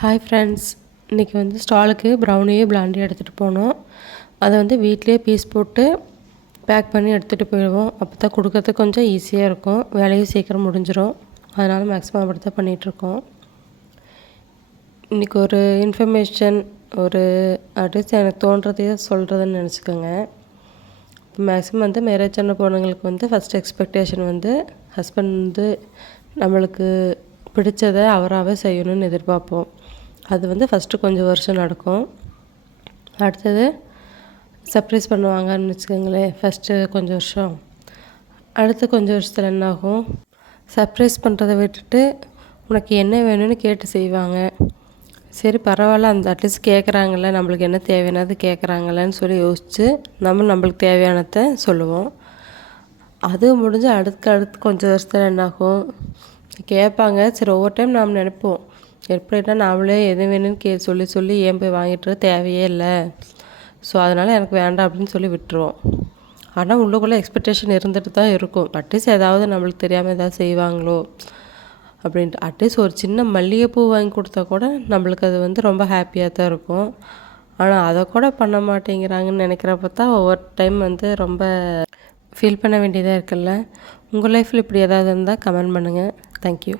Hi friends, இன்றைக்கி வந்து ஸ்டாலுக்கு ப்ரௌனியும் பிளாண்டியும் எடுத்துகிட்டு போனோம். அதை வந்து வீட்டிலே பீஸ் போட்டு பேக் பண்ணி எடுத்துகிட்டு போயிடுவோம். அப்போ தான் கொடுக்கறதுக்கு கொஞ்சம் ஈஸியாக இருக்கும், வேலையும் சீக்கிரம் முடிஞ்சிடும். அதனால் மேக்ஸிமம் அப்படி தான் பண்ணிகிட்ருக்கோம். இன்றைக்கி ஒரு இன்ஃபர்மேஷன், ஒரு அட்வைஸ் எனக்கு தோன்றதையே சொல்கிறதுன்னு நினச்சிக்கோங்க. இப்போ மேக்ஸிமம் வந்து மேரேஜ் ஆன பொண்ணுங்களுக்கு வந்து ஃபஸ்ட் எக்ஸ்பெக்டேஷன் வந்து ஹஸ்பண்ட் வந்து நம்மளுக்கு பிடிச்சதை அவராகவே செய்யணும்னு எதிர்பார்ப்போம். அது வந்து ஃபஸ்ட்டு கொஞ்சம் வருஷம் நடக்கும். அடுத்தது சர்ப்ரைஸ் பண்ணுவாங்கன்னு வச்சுக்கோங்களேன், ஃபஸ்ட்டு கொஞ்சம் வருஷம். அடுத்து கொஞ்சம் வருஷத்தில் என்னாகும், சர்ப்ரைஸ் பண்ணுறதை விட்டுட்டு உனக்கு என்ன வேணும்னு கேட்டு செய்வாங்க. சரி பரவாயில்ல, அந்த அட்லீஸ்ட் கேட்குறாங்கல்ல, நம்மளுக்கு என்ன தேவையானது கேட்குறாங்களேன்னு சொல்லி யோசித்து நம்மளுக்கு தேவையானதை சொல்லுவோம். அது முடிஞ்சு அடுத்து கொஞ்சம் வருஷத்தில் என்னாகும், கேட்பாங்க. சரி ஒவ்வொரு டைம் நாம் நினைப்போம், எப்படின்னா நாமளே எது வேணும்னு சொல்லி ஏன் போய் வாங்கிட்டு தேவையே இல்லை, ஸோ அதனால் எனக்கு வேண்டாம் அப்படின்னு சொல்லி விட்டுருவோம். ஆனால் உள்ளுக்குள்ளே எக்ஸ்பெக்டேஷன் இருந்துட்டு தான் இருக்கும். அட்லீஸ்ட் ஏதாவது நம்மளுக்கு தெரியாமல் ஏதாவது செய்வாங்களோ அப்படின்ட்டு. அட்லீஸ்ட் ஒரு சின்ன மல்லிகைப்பூ வாங்கி கொடுத்தா கூட நம்மளுக்கு அது வந்து ரொம்ப ஹாப்பியாக தான் இருக்கும். ஆனால் அதை கூட பண்ண மாட்டேங்கிறாங்கன்னு நினைக்கிறப்ப தான் ஒவ்வொரு டைம் வந்து ரொம்ப ஃபீல் பண்ண வேண்டியதாக இருக்குல்ல. உங்கள் லைஃப்பில் இப்படி ஏதாவது இருந்தால் கமெண்ட் பண்ணுங்கள். தேங்க்யூ.